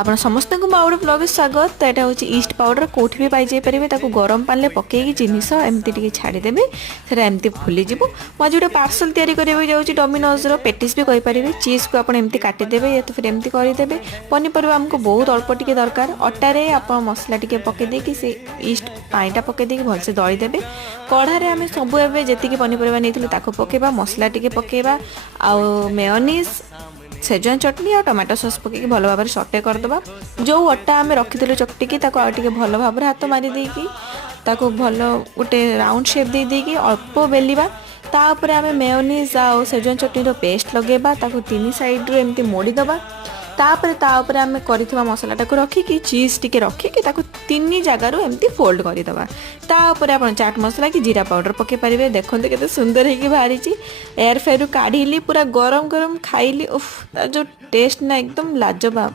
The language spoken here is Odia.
ଆପଣ ସମସ୍ତଙ୍କୁ ମୋ ଗୋଟେ ବ୍ଲଗ୍ ସ୍ୱାଗତ। ତ ଏଇଟା ହେଉଛି ଇଷ୍ଟ ପାଉଡ଼ର, କେଉଁଠି ବି ପାଇଯାଇପାରିବେ। ତାକୁ ଗରମ ପାଣିରେ ପକେଇକି ଜିନିଷ ଏମିତି ଟିକେ ଛାଡ଼ିଦେବେ, ସେଟା ଏମିତି ଫୁଲିଯିବ। ମୁଁ ଆଜି ଗୋଟେ ପାର୍ସଲ ତିଆରି କରିବାକୁ ଯାଉଛି ଡୋମିନୋଜର, ପେଟିସ୍ ବି କହିପାରିବେ। ଚିଜ୍କୁ ଆପଣ ଏମିତି କାଟିଦେବେ, ୟା ତ ଫିର୍ ଏମିତି କରିଦେବେ। ପନିପରିବା ଆମକୁ ବହୁତ ଅଳ୍ପ ଟିକେ ଦରକାର। ଅଟାରେ ଆପଣ ମସଲା ଟିକେ ପକେଇ ଦେଇକି ସେ ଇଷ୍ଟ ପାଣିଟା ପକେଇ ଦେଇକି ଭଲସେ ଦଳିଦେବେ। କଢ଼ାରେ ଆମେ ସବୁ ଏବେ ଯେତିକି ପନିପରିବା ନେଇଥିଲୁ ତାକୁ ପକେଇବା, ମସଲା ଟିକେ ପକେଇବା, ଆଉ ମେୟୋନିଜ୍, ସେଜୱାନ ଚଟନି ଆଉ ଟମାଟୋ ସସ୍ ପକେଇକି ଭଲ ଭାବରେ ସଟେ କରିଦେବା। ଯେଉଁ ଅଟା ଆମେ ରଖିଥିଲୁ ଚକଟିକି ତାକୁ ଆଉ ଟିକେ ଭଲ ଭାବରେ ହାତ ମାରି ଦେଇକି ତାକୁ ଭଲ ଗୋଟେ ରାଉଣ୍ଡ ସେପ୍ ଦେଇକି ଅଳ୍ପ ବେଲିବା। ତା ଉପରେ ଆମେ ମେୟୋନିଜ୍ ଆଉ ସେଜୱାନ ଚଟନିର ପେଷ୍ଟ ଲଗାଇବା, ତାକୁ ତିନି ସାଇଡ଼୍ରୁ ଏମିତି ମୋଡ଼ିଦେବା। ତାପରେ ତା ଉପରେ ଆମେ କରିଥିବା ମସଲାଟାକୁ ରଖିକି ଚିଜ୍ ଟିକେ ରଖିକି ତାକୁ ତିନି ଜାଗାରୁ ଏମିତି ଫୋଲ୍ଡ କରିଦେବା। ତା ଉପରେ ଆପଣ ଚାଟ୍ ମସଲା କି ଜିରା ପାଉଡ଼ର ପକାଇ ପାରିବେ। ଦେଖନ୍ତୁ କେତେ ସୁନ୍ଦର ହେଇକି ବାହାରିଛି। ଏୟାର ଫ୍ରାଏରୁ କାଢ଼ିଲି, ପୁରା ଗରମ ଗରମ ଖାଇଲି। ଉଫ୍, ତାର ଯେଉଁ ଟେଷ୍ଟ ନା, ଏକଦମ ଲାଜବାବ।